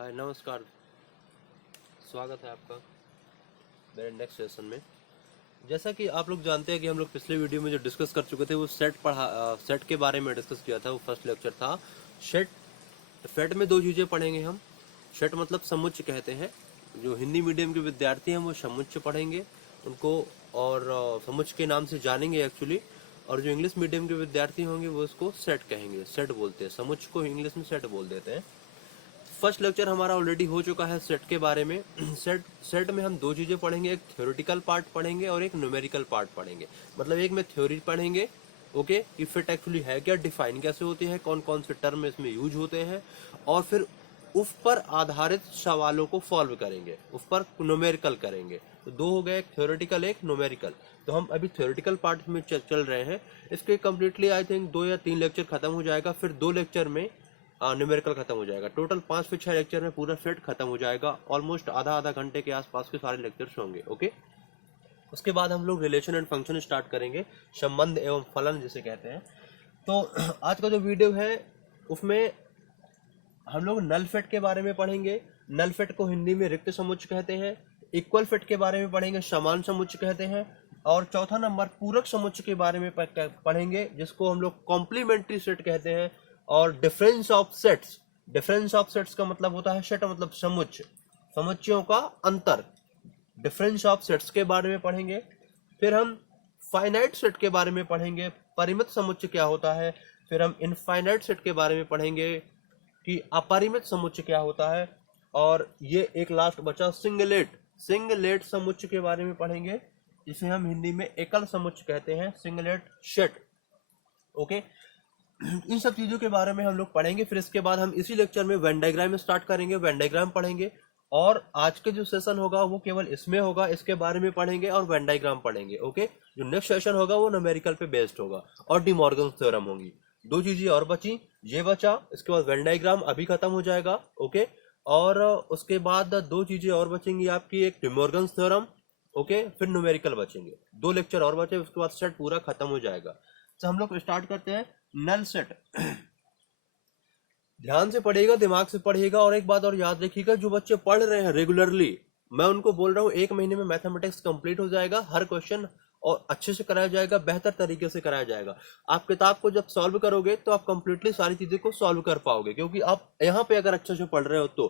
हाय नमस्कार, स्वागत है आपका मेरे नेक्स्ट सेशन में। जैसा कि आप लोग जानते हैं कि हम लोग पिछले वीडियो में जो डिस्कस कर चुके थे वो सेट के बारे में डिस्कस किया था। वो फर्स्ट लेक्चर था सेट। सेट में दो चीज़ें पढ़ेंगे हम। सेट मतलब समुच्चय कहते हैं। जो हिंदी मीडियम के विद्यार्थी हैं वो समुच्चय पढ़ेंगे उनको, और समुच्चय के नाम से जानेंगे एक्चुअली। और जो इंग्लिश मीडियम के विद्यार्थी होंगे वो उसको सेट कहेंगे, सेट बोलते हैं, समुच्चय को इंग्लिश में सेट बोल देते हैं। फर्स्ट लेक्चर हमारा ऑलरेडी हो चुका है सेट के बारे में। सेट में हम दो चीजें पढ़ेंगे, एक थ्योरेटिकल पार्ट पढ़ेंगे और एक न्यूमेरिकल पार्ट पढ़ेंगे। मतलब एक में थ्योरी पढ़ेंगे, ओके, कि फिट एक्चुअली है क्या, डिफाइन कैसे होती है, कौन कौन से टर्म इसमें यूज होते हैं, और फिर उस पर आधारित सवालों को सॉल्व करेंगे, उस पर न्यूमेरिकल करेंगे। तो दो हो गए, एक थ्योरेटिकल एक न्यूमेरिकल। तो हम अभी थ्योरेटिकल पार्ट में चल रहे हैं। इसके कम्प्लीटली आई थिंक 2 या 3 लेक्चर खत्म हो जाएगा, फिर 2 लेक्चर में न्यूमेरिकल खत्म हो जाएगा। टोटल 5 से 6 लेक्चर में पूरा सेट खत्म हो जाएगा। ऑलमोस्ट आधा आधा घंटे के आसपास के सारे लेक्चर्स होंगे, ओके। उसके बाद हम लोग रिलेशन एंड फंक्शन स्टार्ट करेंगे, संबंध एवं फलन जिसे कहते हैं। तो आज का जो वीडियो है उसमें हम लोग नल सेट के बारे में पढ़ेंगे। नल सेट को हिंदी में रिक्त समुच्चय कहते हैं। इक्वल सेट के बारे में पढ़ेंगे, समान समुच्चय कहते हैं। और चौथा नंबर पूरक समुच्चय के बारे में पढ़ेंगे, जिसको हम लोग कॉम्प्लीमेंट्री सेट कहते हैं। और difference of sets, difference of sets का मतलब होता है सेट मतलब समुच्चय, समुच्चयों का अंतर। डिफरेंस ऑफ सेट्स के बारे में पढ़ेंगे। फिर हम फाइनाइट सेट के बारे में पढ़ेंगे, परिमित समुच्चय क्या होता है। फिर हम इनफाइनाइट सेट के बारे में पढ़ेंगे कि अपरिमित समुच्चय क्या होता है। और ये एक लास्ट बचा सिंगलेट, सिंगलेट समुच्चय के बारे में पढ़ेंगे, जिसे हम हिंदी में एकल समुच्चय कहते हैं, सिंगलेट सेट, ओके। इन सब चीजों के बारे में हम लोग पढ़ेंगे। फिर इसके बाद हम इसी लेक्चर में वेन डायग्राम स्टार्ट करेंगे, वेन डायग्राम पढ़ेंगे। और आज के जो सेशन होगा वो केवल इसमें होगा, इसके बारे में पढ़ेंगे और वेन डायग्राम पढ़ेंगे, ओके। जो नेक्स्ट सेशन होगा वो न्यूमेरिकल पे बेस्ड होगा और डी मॉर्गन थ्योरम होगी। दो चीजें और बची, ये बचा, इसके बाद वेन डायग्राम अभी खत्म हो जाएगा, ओके। और उसके बाद दो चीजें और बचेंगी आपकी, एक डी मॉर्गन थ्योरम, ओके, फिर न्यूमेरिकल बचेंगे। 2 लेक्चर और बचे, उसके बाद सेट पूरा खत्म हो जाएगा। तो हम लोग स्टार्ट करते हैं नल सेट। ध्यान से पढ़िएगा, दिमाग से पढ़िएगा। और एक बात और याद रखिएगा, जो बच्चे पढ़ रहे हैं रेगुलरली, मैं उनको बोल रहा हूँ 1 महीने में मैथमेटिक्स कंप्लीट हो जाएगा, हर क्वेश्चन और अच्छे से कराया जाएगा, बेहतर तरीके से कराया जाएगा। आप किताब को जब सॉल्व करोगे तो आप कंप्लीटली सारी चीजें को सॉल्व कर पाओगे, क्योंकि आप यहाँ पे अगर अच्छे से पढ़ रहे हो तो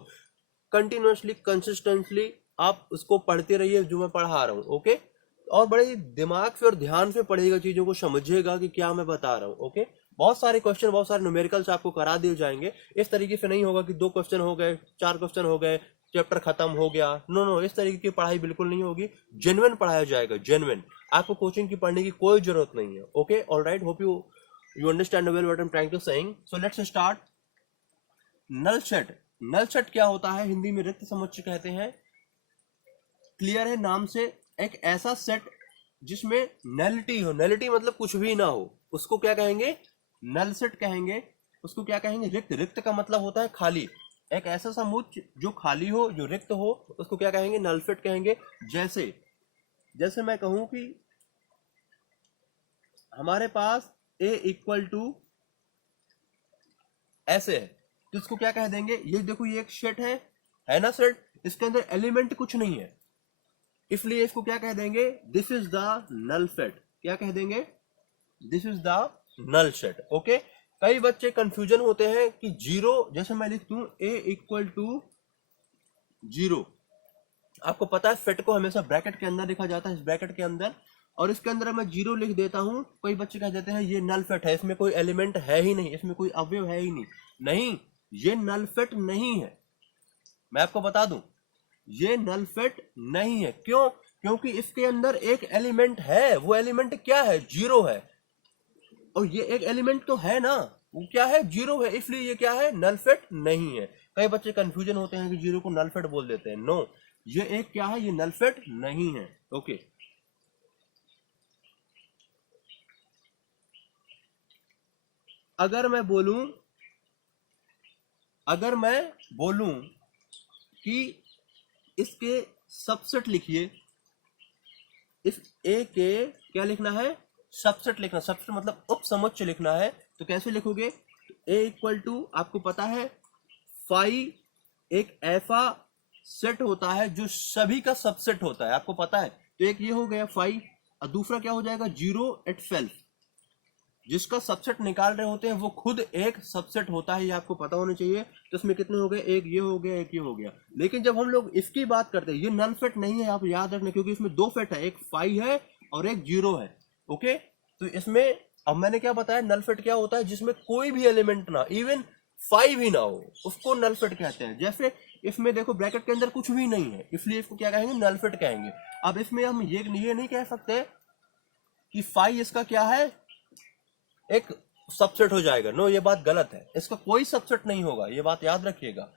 कंटिन्यूसली कंसिस्टेंटली आप उसको पढ़ते रहिए जो मैं पढ़ा रहा हूँ, ओके। और बड़े दिमाग से और ध्यान से पढ़िएगा, चीजों को समझिएगा कि क्या मैं बता रहा हूँ, ओके। बहुत सारे क्वेश्चन, बहुत सारे न्यूमेरिकल्स आपको करा दिए जाएंगे। इस तरीके से नहीं होगा कि 2 क्वेश्चन हो गए, 4 क्वेश्चन हो गए, चैप्टर खत्म हो गया। नो नो, इस तरीके की पढ़ाई बिल्कुल नहीं होगी। जेन्युइन पढ़ाया जाएगा, जेन्युइन। आपको कोचिंग की पढ़ने की कोई जरूरत नहीं है, okay. Alright, hope you understand well what I am trying to saying. So let's start. Null set, null set क्या होता है, हिंदी में रिक्त समुच्चय कहते हैं। क्लियर है नाम से। एक ऐसा सेट जिसमें नलिटी हो, नलिटी मतलब कुछ भी ना हो, उसको क्या कहेंगे, नल सेट कहेंगे। उसको क्या कहेंगे, रिक्त। रिक्त का मतलब होता है खाली। एक ऐसा समुच्चय जो खाली हो, जो रिक्त हो, उसको क्या कहेंगे, नल सेट कहेंगे। जैसे जैसे मैं कहूं कि हमारे पास a इक्वल टू ऐसे है, तो इसको क्या कह देंगे, ये देखो ये एक सेट है ना सेट, इसके अंदर एलिमेंट कुछ नहीं है, इसलिए इसको क्या कह देंगे, this is the null set. क्या कह देंगे, this is the null set, okay. कई बच्चे कंफ्यूजन होते हैं कि जीरो, जैसे मैं लिख दूं a इक्वल टू 0। आपको पता है सेट को हमेशा ब्रैकेट के अंदर लिखा जाता है, इस ब्रैकेट के अंदर। और इसके अंदर मैं 0 लिख देता हूं, कई बच्चे कह देते हैं ये नल सेट है, इसमें कोई एलिमेंट है ही नहीं, इसमें कोई अवयव है ही नहीं। नहीं, ये नल सेट नहीं है। मैं आपको बता दूं, ये नल सेट नहीं है। क्यों? क्योंकि इसके अंदर एक एलिमेंट है। वो एलिमेंट क्या है, 0 है। और ये एक एलिमेंट तो है ना, वो क्या है, 0 है, इसलिए ये क्या है, नल सेट नहीं है। कई बच्चे कंफ्यूजन होते हैं कि 0 को नल सेट बोल देते हैं। नो, ये एक क्या है, ये नल सेट नहीं है, ओके। अगर मैं बोलूं कि इसके सबसेट लिखिए, इस ए के क्या लिखना है, सबसेट लिखना। सबसेट मतलब उप समुच्चय लिखना है, तो कैसे लिखोगे, ए इक्वल टू आपको पता है 5 एक ऐसा सेट होता है जो सभी का सबसेट होता है, आपको पता है। तो एक ये हो गया 5 और दूसरा क्या हो जाएगा 0 itself, जिसका सबसेट निकाल रहे होते हैं वो खुद एक सबसेट होता है, ये आपको पता होना चाहिए। तो इसमें कितने हो गए, एक ये हो गया, एक ये हो गया। लेकिन जब हम लोग इसकी बात करते हैं, ये नल फेट नहीं है, आप याद रखना, क्योंकि इसमें दो फेट है, एक 5 है और एक 0 है। ओके, तो इसमें अब मैंने क्या बताया, नल फेट क्या होता है, जिसमें कोई भी एलिमेंट ना, इवन 5 ही ना हो, उसको नल फेट कहते हैं। जैसे इसमें देखो ब्रैकेट के अंदर कुछ भी नहीं है, इसलिए इसको क्या कहेंगे, नल फेट कहेंगे। अब इसमें हम ये नहीं कह सकते कि 5 इसका क्या है, एक सबसेट हो जाएगा। नो, ये बात गलत है, इसका कोई सबसेट नहीं होगा, ये बात याद रखिएगा।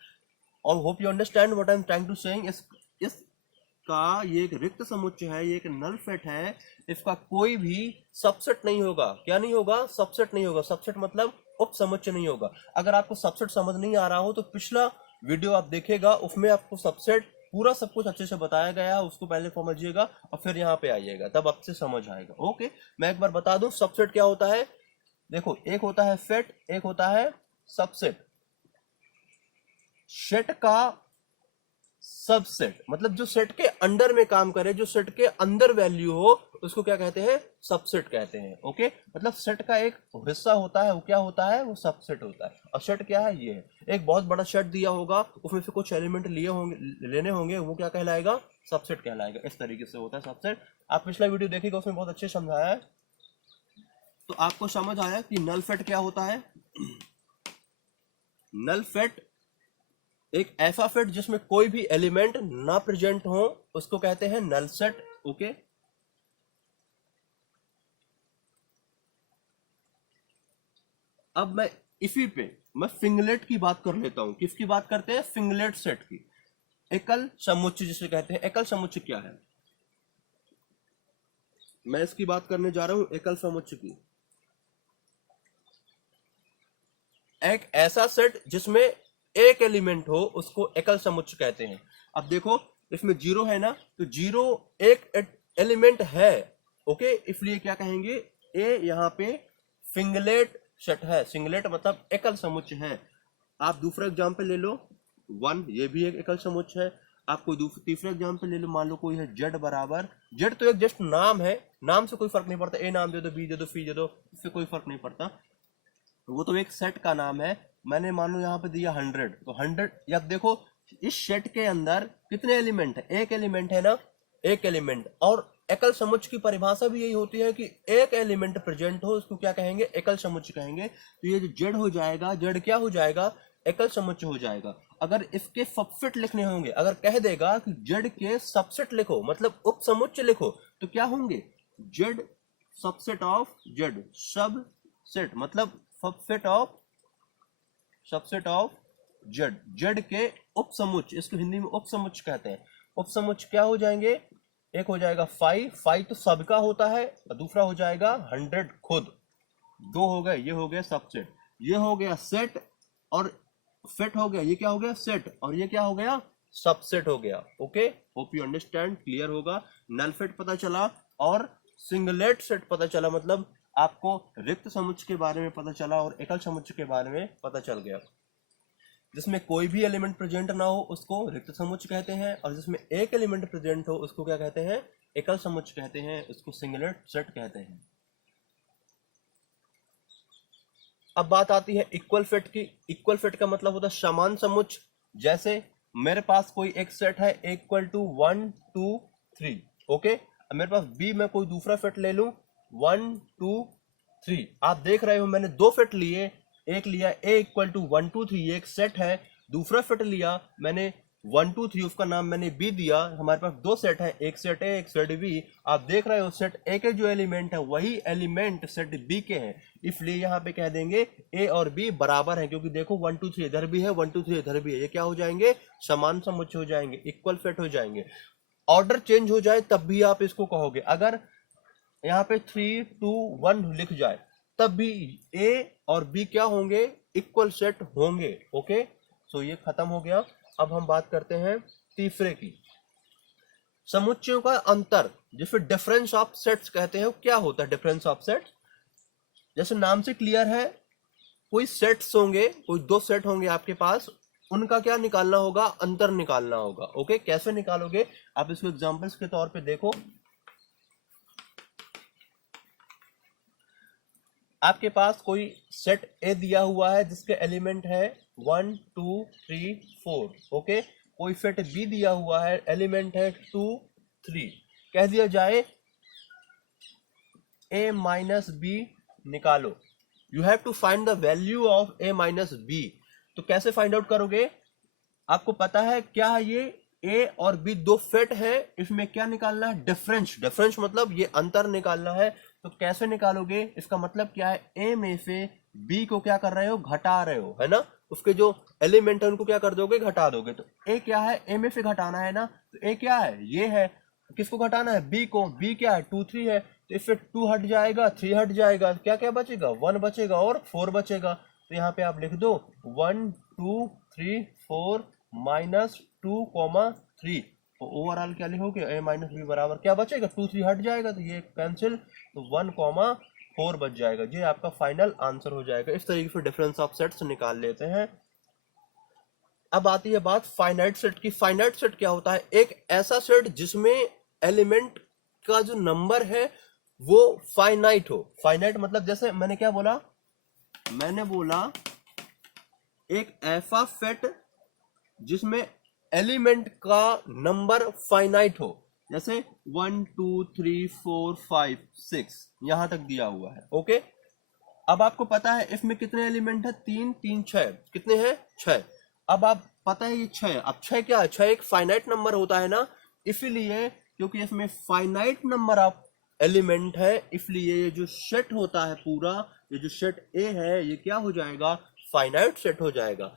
और hope you understand what I am trying to saying. इसका ये एक रिक्त समुच्चय है, ये एक नल फेट है, इसका कोई भी सबसेट नहीं होगा। क्या नहीं होगा, सबसेट नहीं होगा। सबसेट मतलब उप समुच्चय नहीं होगा। अगर आपको सबसेट समझ नहीं आ रहा हो तो पिछला वीडियो आप देखेगा, उसमें आपको सबसेट पूरा सब कुछ अच्छे से बताया गया है, उसको पहले समझिएगा और फिर यहाँ पे आइएगा, तब आपसे समझ आएगा। ओके, मैं एक बार बता दूं सबसेट क्या होता है। देखो, एक होता है सेट, एक होता है सबसेट। सेट का सबसेट मतलब जो सेट के अंडर में काम करे, जो सेट के अंदर वैल्यू हो, उसको क्या कहते हैं, सबसेट कहते हैं। ओके, मतलब सेट का एक हिस्सा होता है, वो क्या होता है, वो सबसेट होता है। और सेट क्या है, ये है एक बहुत बड़ा सेट दिया होगा, उसमें से कुछ एलिमेंट लेने होंगे, वो क्या कहलाएगा, सबसेट कहलाएगा। इस तरीके से होता है सबसेट। आप पिछला वीडियो देखिएगा, उसमें बहुत अच्छे समझाया है, तो आपको समझ आया कि नल फेट क्या होता है। नल फेट एक ऐसा फेट जिसमें कोई भी एलिमेंट ना प्रेजेंट हो, उसको कहते हैं नल सेट। ओके, अब मैं इसी पे मैं सिंगलेट की बात कर लेता हूं। किसकी बात करते हैं, सिंगलेट सेट की। एकल समुच्चय जिसे कहते हैं। एकल समुच्चय क्या है, मैं इसकी बात करने जा रहा हूं, एकल समुच्चय की। एक ऐसा सेट जिसमें एक एलिमेंट हो, उसको एकल समुच्चय कहते हैं। अब देखो, इसमें 0 है ना, तो 0 एक एलिमेंट है। ओके, इसलिए क्या कहेंगे, ए यहाँ पे सिंगलेट सेट है। सिंगलेट मतलब एकल समुच्चय है। आप दूसरा एग्जाम्पल ले लो 1, ये भी एक एकल समुच्चय है। आप कोई तीसरा एग्जाम्पल ले लो, मान लो कोई है जेड बराबर, जेड तो एक जस्ट नाम है, नाम से कोई फर्क नहीं पड़ता, ए नाम दे दो, बी दे दो, सी दे दो, इससे कोई फर्क नहीं पड़ता, वो तो एक सेट का नाम है। मैंने मान लो यहाँ पे दिया 100, तो 100, या देखो इस सेट के अंदर कितने एलिमेंट है, एक एलिमेंट है ना, एक एलिमेंट। और एकल समुच्चय की परिभाषा भी यही होती है कि एक एलिमेंट प्रेजेंट हो, उसको क्या कहेंगे, एकल समुच्चय कहेंगे। तो ये जो जेड हो जाएगा, जेड क्या हो जाएगा, एकल समुच्चय हो जाएगा। अगर इसके सबसेट लिखने होंगे, अगर कह देगा कि जेड के सबसेट लिखो, मतलब उप समुच्चय लिखो, तो क्या होंगे, जेड सबसेट ऑफ जेड, सब सेट मतलब सबसेट ऑफ जेड, जेड के उप समुच्चय, इसको हिंदी में उप समुच्चय कहते हैं। उप समुच्चय क्या हो जाएंगे, एक हो जाएगा 5 तो सबका होता है, और दूसरा हो जाएगा 100 खुद। दो हो गए, ये हो गया सबसेट, ये हो गया सेट, और सेट हो गया, ये क्या हो गया, सेट, और ये क्या हो गया, सबसेट हो गया। Okay, hope you understand, clear होगा। नल सेट पता चला और सिंगलेट सेट पता चला, मतलब आपको रिक्त समुच्चय के बारे में पता चला और एकल समुच्चय के बारे में पता चल गया। जिसमें कोई भी एलिमेंट प्रेजेंट ना हो, उसको रिक्त समुच्चय कहते हैं, और जिसमें एक एलिमेंट प्रेजेंट हो, उसको क्या कहते हैं, एकल समुच्चय कहते हैं, उसको सिंगलेट सेट कहते हैं। अब बात आती है इक्वल सेट की। इक्वल सेट का मतलब होता है समान समुच्चय। जैसे मेरे पास कोई एक सेट है इक्वल टू 1 2 3। ओके, अब मेरे पास बी में कोई दूसरा सेट ले लूं 1 2 3। आप देख रहे हो मैंने दो सेट लिए, एक लिया ए इक्वल टू 1 2 3, ये एक सेट है। दूसरा सेट लिया मैंने 1 2 3, उसका नाम मैंने बी दिया। हमारे पास दो सेट है, एक सेट ए एक सेट बी। आप देख रहे हो सेट ए के जो एलिमेंट है वही एलिमेंट सेट बी के हैं, इसलिए यहाँ पे कह देंगे ए और बी बराबर हैं, क्योंकि देखो 1 2 3 इधर भी है, 1 2 3 इधर भी है, ये क्या हो जाएंगे, समान समुच्चय हो जाएंगे, इक्वल सेट हो जाएंगे। ऑर्डर चेंज हो जाए तब भी आप इसको कहोगे, अगर यहाँ पे 3 2 1 लिख जाए तब भी ए और बी क्या होंगे, इक्वल सेट होंगे। ओके, सो ये खत्म हो गया। अब हम बात करते हैं तीसरे की, समुच्चयों का अंतर, जिसे डिफरेंस ऑफ सेट्स कहते हैं। क्या होता है डिफरेंस ऑफ सेट्स, जैसे नाम से क्लियर है, कोई सेट्स होंगे, कोई दो सेट होंगे आपके पास, उनका क्या निकालना होगा, अंतर निकालना होगा। ओके, कैसे निकालोगे आप इसको एग्जांपल्स के तौर पे देखो। आपके पास कोई सेट ए दिया हुआ है जिसके एलिमेंट है 1 2 3 4। ओके, कोई सेट बी दिया हुआ है, एलिमेंट है 2 3। कह दिया जाए a माइनस बी निकालो। You have to find the value of a minus B. तो कैसे फाइंड आउट करोगे, आपको पता है क्या है, ये ए और बी दो सेट है, इसमें क्या निकालना है, डिफरेंस। डिफरेंस मतलब ये अंतर निकालना है। तो कैसे निकालोगे, इसका मतलब क्या है, ए में से बी को क्या कर रहे हो, घटा रहे हो, है ना। उसके जो एलिमेंट है उनको क्या कर दोगे, घटा दोगे। तो ए क्या है, ए में से घटाना है ना, तो ए क्या है, ये है। किसको घटाना है, बी को। बी क्या है, 2 3 है, तो इससे 2 हट जाएगा, 3 हट जाएगा, क्या क्या बचेगा, 1 बचेगा और 4 बचेगा। तो यहाँ पे आप लिख दो 1 2 3 4 माइनस 2,3। तो ओवरऑल क्या लिखोगे, ए माइनस बी बराबर क्या बचेगा, 2 3 हट जाएगा तो ये कैंसिल, तो 1,4 बच जाएगा। ये आपका फाइनल आंसर हो जाएगा। इस तरीके से डिफरेंस ऑफ सेट्स निकाल लेते हैं। अब आती है बात फाइनाइट सेट की। फाइनाइट सेट क्या होता है, एक ऐसा सेट जिसमें एलिमेंट का जो नंबर है वो फाइनाइट हो। फाइनाइट मतलब जैसे मैंने क्या बोला, मैंने बोला एक ऐसा सेट जिसमें एलिमेंट का नंबर फाइनाइट हो। जैसे 1 2 3 4 5 6 यहां तक दिया हुआ है। ओके, अब आपको पता है इसमें कितने एलिमेंट है, 3 3 6, कितने हैं, 6। अब आप पता है ये 6, अब 6 क्या है, 6 एक फाइनाइट नंबर होता है ना, इसीलिए क्योंकि इसमें फाइनाइट नंबर ऑफ एलिमेंट है, इसलिए ये जो सेट होता है पूरा, ये जो सेट ए है ये क्या हो जाएगा, फाइनाइट सेट हो जाएगा।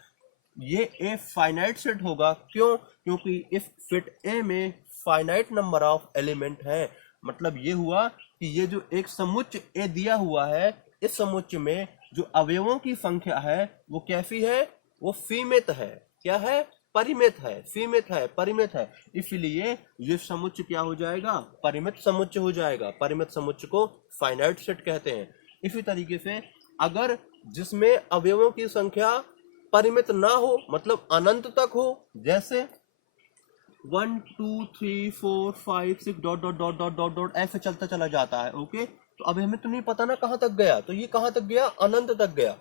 ये ए फाइनाइट सेट होगा, क्यों, क्योंकि इस सेट ए में फाइनाइट नंबर ऑफ एलिमेंट है। मतलब ये हुआ कि ये जो एक समुच्चय ए दिया हुआ है, इस समुच्चय में जो अवयवों की संख्या है वो कैसी है, वो सीमित है। क्या है, परिमित है, सीमित है, परिमित है। इसलिए ये समुच्चय क्या हो जाएगा, परिमित समुच्चय हो जाएगा। परिमित समुच्चय को फाइनाइट सेट कहते हैं। इसी तरीके से अगर जिसमें अवयवों की संख्या परिमित ना हो, मतलब अनंत तक हो, जैसे 1 2 3 4 5 6 dot dot dot dot dot dot ऐसे चलता चला जाता है। ओके, तो अब हमें तो नहीं पता ना कहां तक गया, तो ये कहां तक गया, अनंत तक गया,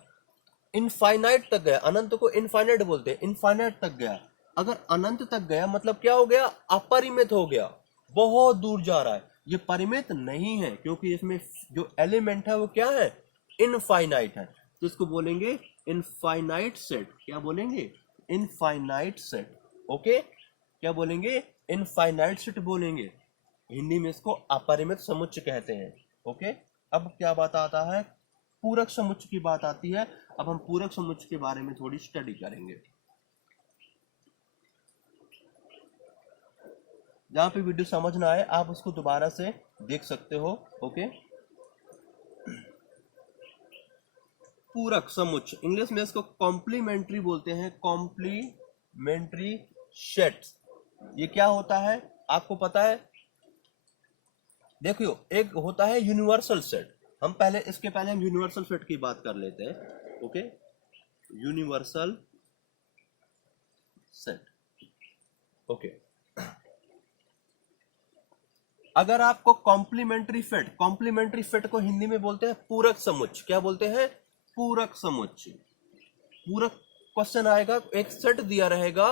इनफाइनाइट तक गया। अनंत को इनफाइनाइट बोलते हैं, इनफाइनाइट तक गया। अगर अनंत तक गया मतलब क्या हो गया, अपरिमित हो गया, बहुत दूर जा रहा है। ये परिमित नहीं है क्योंकि इसमें जो एलिमेंट है वो क्या है, इनफाइनाइट है। तो इसको बोलेंगे इनफाइनाइट सेट। क्या बोलेंगे, इनफाइनाइट सेट। ओके, क्या बोलेंगे, इनफाइनाइट सेट बोलेंगे। हिंदी में इसको अपरिमित समुच्चय कहते हैं। ओके, अब क्या बात आता है, पूरक समुच्चय की बात आती है। अब हम पूरक समुच्चय के बारे में थोड़ी स्टडी करेंगे। जहां पे वीडियो समझ ना आए आप उसको दोबारा से देख सकते हो। ओके, पूरक समुच्चय, इंग्लिश में इसको कॉम्प्लीमेंट्री बोलते हैं, कॉम्प्लीमेंट्री सेट्स। ये क्या होता है आपको पता है, देखियो एक होता है यूनिवर्सल सेट। हम पहले इसके पहले हम यूनिवर्सल सेट की बात कर लेते हैं। Okay, universal set. ओके, अगर आपको कॉम्प्लीमेंट्री सेट, कॉम्प्लीमेंट्री सेट को हिंदी में बोलते हैं पूरक समुच्चय। क्या बोलते हैं, पूरक समुच्चय। पूरक क्वेश्चन आएगा, एक सेट दिया रहेगा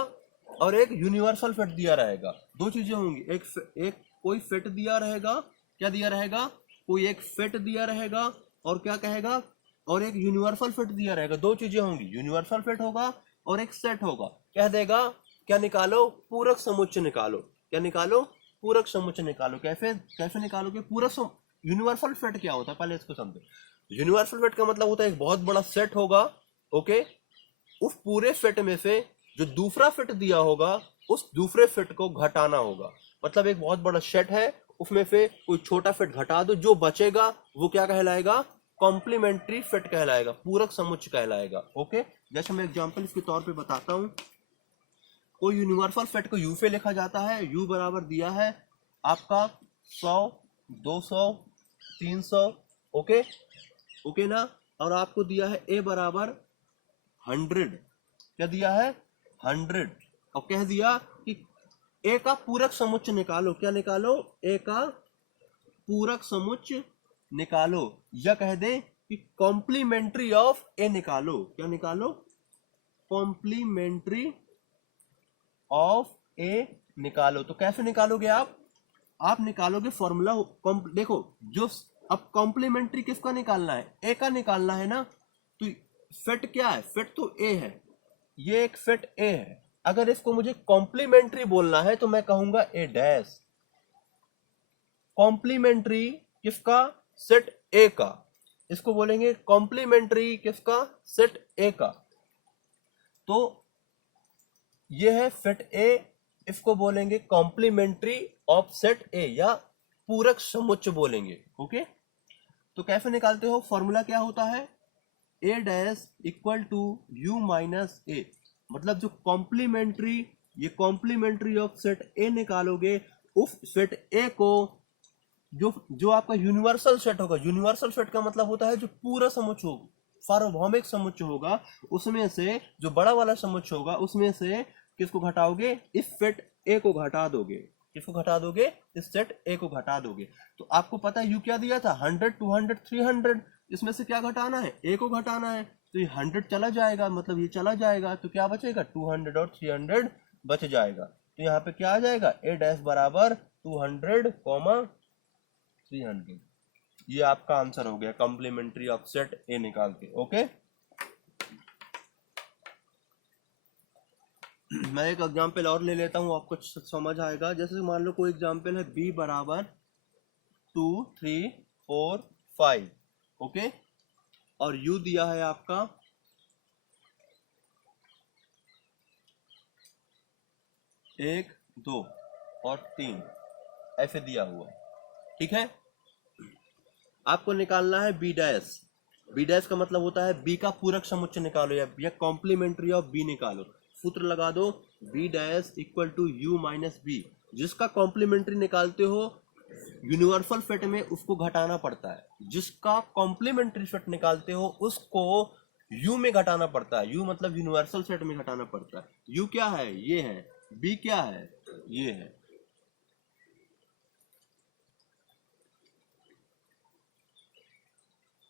और एक यूनिवर्सल सेट दिया रहेगा, दो चीजें होंगी। एक कोई सेट दिया रहेगा, क्या दिया रहेगा, कोई एक सेट दिया रहेगा और क्या कहेगा, और एक यूनिवर्सल सेट दिया रहेगा। दो चीजें होंगी, यूनिवर्सल सेट होगा और एक सेट होगा। कह देगा क्या निकालो, पूरक समुच्चय निकालो। क्या निकालो, पूरक समुच्चय निकालो। कैसे कैसे निकालोगे पूरक यूनिवर्सल सेट क्या होता है पहले इसको समझो। यूनिवर्सल सेट का मतलब होता है एक बहुत बड़ा सेट होगा। ओके, उस पूरे सेट में से जो दूसरा सेट दिया होगा उस दूसरे सेट को घटाना होगा। मतलब एक बहुत बड़ा सेट है, उसमें से कोई छोटा सेट घटा दो, जो बचेगा वो क्या कहलाएगा, कॉम्प्लीमेंट्री सेट कहलाएगा, पूरक समुच्चय कहलाएगा। ओके, जैसे मैं एग्जांपल के तौर पे बताता हूं, कोई यूनिवर्सल सेट को यू से लिखा जाता है। यू बराबर दिया है आपका 100 200 300। ओके, ना, और आपको दिया है ए बराबर 100। क्या दिया है, 100 और कह दिया कि ए का पूरक समुच्चय निकालो। क्या निकालो? ए का पूरक समुच्चय निकालो, या कह दे कि कॉम्प्लीमेंट्री ऑफ ए निकालो। क्या निकालो? कॉम्प्लीमेंट्री ऑफ ए निकालो। तो कैसे निकालोगे आप निकालोगे फॉर्मूला। देखो जो अब कॉम्प्लीमेंट्री किसका निकालना है? ए का निकालना है ना। तो फिट क्या है? फिट तो ए है, ये एक फिट ए है। अगर इसको मुझे कॉम्प्लीमेंट्री बोलना है तो मैं कहूंगा ए डैश। कॉम्प्लीमेंट्री किसका? सेट ए का। इसको बोलेंगे कॉम्प्लीमेंट्री किसका? सेट ए का। तो ये है फिट ए, इसको बोलेंगे कॉम्प्लीमेंट्री ऑफ सेट ए या पूरक समुच्चय बोलेंगे। ओके, तो कैसे निकालते हो? फॉर्मूला क्या होता है? A dash equal to U minus A. मतलब जो कॉम्प्लीमेंट्री, ये कॉम्प्लीमेंट्री ऑफ सेट ए निकालोगे, उस सेट ए को जो आपका यूनिवर्सल सेट होगा। यूनिवर्सल सेट का मतलब होता है जो पूरा समुच्चय होगा, सार्वभौमिक समुच्चय होगा, उसमें से जो बड़ा वाला समुच्चय होगा उसमें से किसको घटाओगे? इस सेट ए को घटा दोगे। किसको घटा दोगे? इस सेट ए को घटा दोगे। तो आपको पता है यू क्या दिया था? 100, 200, 300। इसमें से क्या घटाना है? ए को घटाना है। तो ये 100 चला जाएगा, मतलब ये चला जाएगा, तो क्या बचेगा? 200 और 300 बच जाएगा। तो यहाँ पे क्या आ जाएगा? ए डैश बराबर 200, 300। ये आपका आंसर हो गया कॉम्प्लीमेंट्री ऑफ सेट ए निकाल के। ओके, मैं एक एग्जाम्पल और ले लेता हूं, आपको समझ आएगा। जैसे मान लो कोई एग्जाम्पल है b बराबर 2, 3, 4, 5। ओके, और u दिया है आपका 1, 2 और 3, ऐसे दिया हुआ। ठीक है, आपको निकालना है बी डैश। बी डैश का मतलब होता है बी का पूरक समुच्चय निकालो या कॉम्प्लीमेंट्री ऑफ बी निकालो। सूत्र लगा दो, B dash equal to U minus B. जिसका कॉम्प्लीमेंट्री निकालते हो यूनिवर्सल सेट में उसको घटाना पड़ता है, जिसका कॉम्प्लीमेंट्री सेट निकालते हो उसको यू में घटाना पड़ता है। यू मतलब यूनिवर्सल सेट में घटाना पड़ता है। यू क्या है? ये है। बी क्या है? ये है।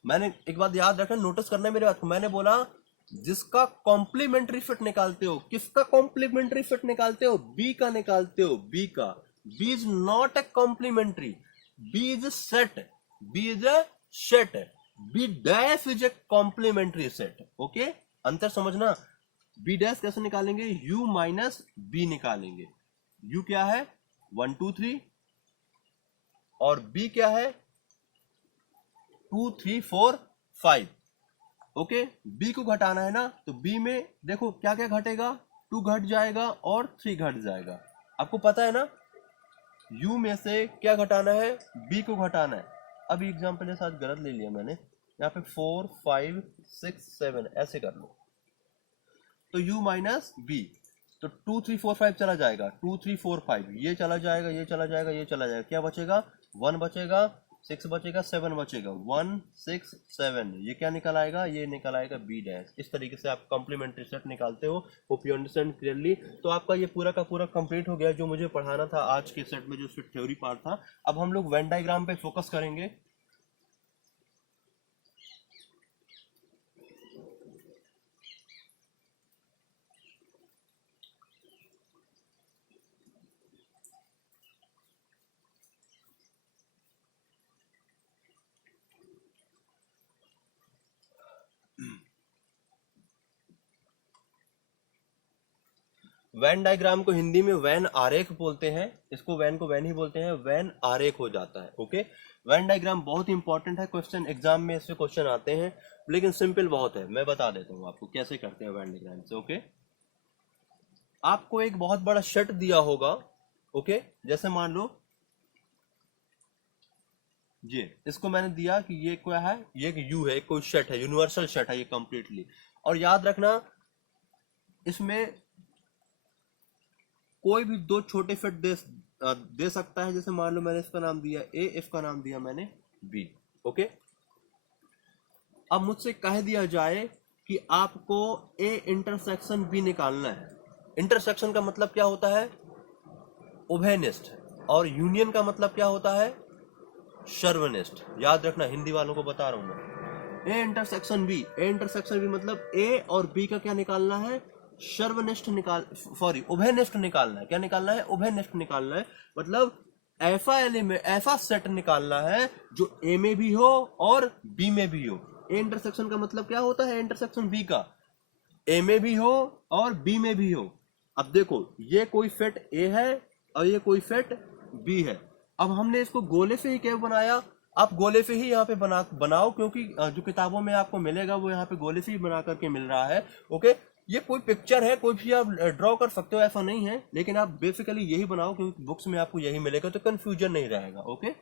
मैंने एक बात याद रखना, नोटिस करना मेरे बात को। मैंने बोला जिसका कॉम्प्लीमेंट्री फिट निकालते हो। किसका कॉम्प्लीमेंट्री फिट निकालते हो? बी का निकालते हो। बी का। B is not a complementary, B is a set. B is a set. B dash is a complementary set. Okay, अंतर समझना। बी डैश कैसे निकालेंगे? यू माइनस बी निकालेंगे। यू क्या है? 1, 2, 3 और बी क्या है? 2, 3, 4, 5। ओके, बी को घटाना है ना, तो बी में देखो क्या क्या घटेगा? 2 घट जाएगा और 3 घट जाएगा। आपको पता है ना यू में से क्या घटाना है? बी को घटाना है। अब एग्जाम्पल के साथ गलत ले लिया मैंने, यहाँ पे 4, 5, 6, 7 ऐसे कर लो। तो u माइनस बी, तो 2, 3, 4, 5 चला जाएगा। 2, 3, 4, 5 ये चला जाएगा, ये चला जाएगा, ये चला जाएगा। क्या बचेगा? 1 बचेगा, 6 बचेगा, 7 बचेगा। 1, 6, 7 ये क्या निकल आएगा? ये निकल आएगा बी डैश। इस तरीके से आप कॉम्प्लीमेंट्री सेट निकालते हो। Hope you understand clearly. तो आपका ये पूरा का पूरा कंप्लीट हो गया जो मुझे पढ़ाना था आज के सेट में, जो थ्योरी पार्ट था। अब हम लोग वेन डायग्राम पे फोकस करेंगे। वैन डायग्राम को हिंदी में वैन आरेख बोलते हैं। इसको वैन को वैन ही बोलते हैं, वैन आरेख हो जाता है। ओके, वैन डायग्राम बहुत इंपॉर्टेंट है। क्वेश्चन एग्जाम में इससे क्वेश्चन आते हैं, लेकिन सिंपल बहुत है। मैं बता देता हूँ आपको कैसे करते हैं वैन डायग्राम से। ओके, आपको एक बहुत बड़ा सेट दिया होगा। ओके, जैसे मान लो ये, इसको मैंने दिया कि ये क्या है? ये एक यू है, कोई सेट है, यूनिवर्सल सेट है ये कंप्लीटली। और याद रखना इसमें कोई भी 2 छोटे सेट दे सकता है। जैसे मान लो मैंने इसका नाम दिया ए, इसका नाम दिया मैंने बी। ओके, अब मुझसे कह दिया जाए कि आपको ए इंटरसेक्शन बी निकालना है। इंटरसेक्शन का मतलब क्या होता है? उभयनिष्ठ। और यूनियन का मतलब क्या होता है? सर्वनिष्ठ। याद रखना, हिंदी वालों को बता रहा हूं मैं। A intersection B, A intersection B मतलब ए और बी का क्या निकालना है? सर्वनिष्ठ उभयनिष्ठ निकालना है। क्या निकालना है? उभयनिष्ठ निकालना है। मतलब ऐसा एलिमेंट, ऐसा सेट निकालना है जो ए में भी हो और बी में भी हो। ए इंटरसेक्शन का मतलब क्या होता है? इंटरसेक्शन बी का ए में भी हो और बी में भी हो। अब देखो, ये कोई सेट ए है और ये कोई सेट बी है। अब हमने इसको गोले से ही क्यों बनाया? आप गोले से ही यहाँ पे बनाओ, क्योंकि जो किताबों में आपको मिलेगा वो यहाँ पे गोले से ही बना करके मिल रहा है। ओके, ये कोई पिक्चर है, कोई भी आप ड्रॉ कर सकते हो, ऐसा नहीं है, लेकिन आप बेसिकली यही बनाओ क्योंकि बुक्स में आपको यही मिलेगा, तो कंफ्यूजन नहीं रहेगा। ओके,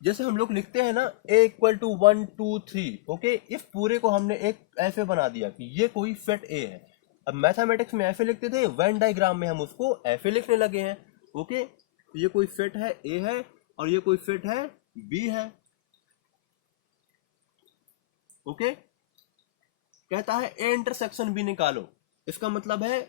जैसे हम लोग लिखते हैं ना a इक्वल टू 1 2 3। ओके, इस पूरे को हमने एक ऐसे बना दिया कि ये कोई सेट a है। अब मैथमेटिक्स में ऐसे लिखते थे, वेन डायग्राम में हम उसको ऐसे लिखने लगे हैं। ओके, तो ये कोई सेट है a है और ये कोई सेट है b है। ओके, कहता है a इंटरसेक्शन b निकालो। इसका मतलब है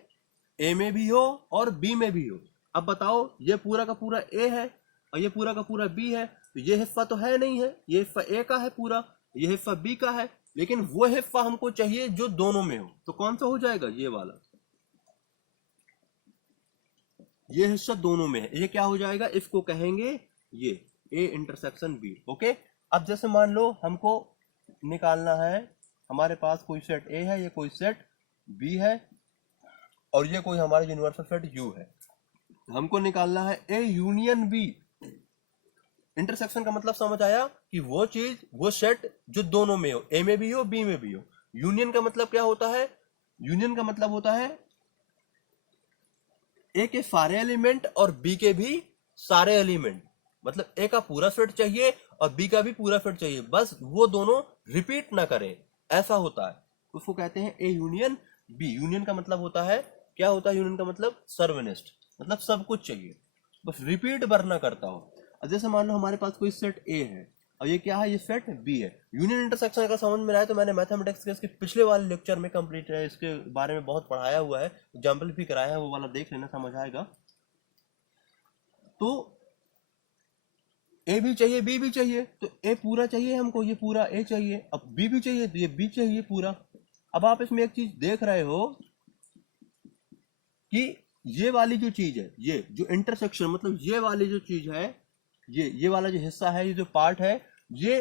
a में भी हो और b में भी हो। अब बताओ, ये पूरा का पूरा a है और ये पूरा का पूरा b है, तो ये हिस्सा तो है नहीं है, ये हिस्सा a का है पूरा, ये हिस्सा b का है, लेकिन वो हिस्सा हमको चाहिए जो दोनों में हो। तो कौन सा हो जाएगा? ये वाला, ये हिस्सा दोनों में है, ये क्या हो जाएगा? इसको कहेंगे ये a इंटरसेक्शन b। ओके, अब जैसे मान लो हमको निकालना है, हमारे पास कोई सेट a है, ये कोई सेट b है और ये कोई हमारा यूनिवर्सल सेट u है। हमको निकालना है a यूनियन b। इंटरसेक्शन का मतलब समझ आया कि वो चीज, वो सेट जो दोनों में हो, ए में भी हो बी में भी हो। यूनियन का मतलब क्या होता है? यूनियन का मतलब होता है ए के सारे एलिमेंट और बी के भी सारे एलिमेंट। मतलब ए का पूरा सेट चाहिए और बी का भी पूरा सेट चाहिए, बस वो दोनों रिपीट ना करें, ऐसा होता है। उसको कहते हैं ए यूनियन बी। यूनियन का मतलब होता है, क्या होता है यूनियन का मतलब? सर्वनिष्ठ, मतलब सब कुछ चाहिए, बस रिपीट वरना करता हो। अब जैसे मान लो हमारे पास कोई सेट ए है और ये क्या है? ये सेट बी है। यूनियन इंटरसेक्शन अगर समझ में आए तो मैंने मैथमेटिक्स के इसके पिछले वाले लेक्चर में कंप्लीट है, इसके बारे में बहुत पढ़ाया हुआ है, एग्जाम्पल भी कराया है, वो वाला देख लेना, समझ आएगा। तो ए भी चाहिए बी भी चाहिए, तो ए पूरा चाहिए हमको, ये पूरा ए चाहिए। अब बी भी चाहिए तो ये बी चाहिए पूरा। अब आप इसमें एक चीज देख रहे हो कि ये वाली जो चीज है, ये जो इंटरसेक्शन, मतलब ये वाली जो चीज है, ये वाला जो हिस्सा है, ये जो पार्ट है, ये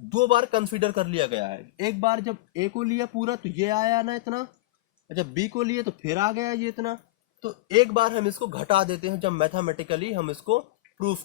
दो बार कंसीडर कर लिया गया है। एक बार जब ए को लिया पूरा तो ये आया ना इतना, जब बी को लिए तो फिर आ गया ये इतना। तो एक बार हम इसको घटा देते हैं जब मैथमेटिकली हम इसको प्रूफ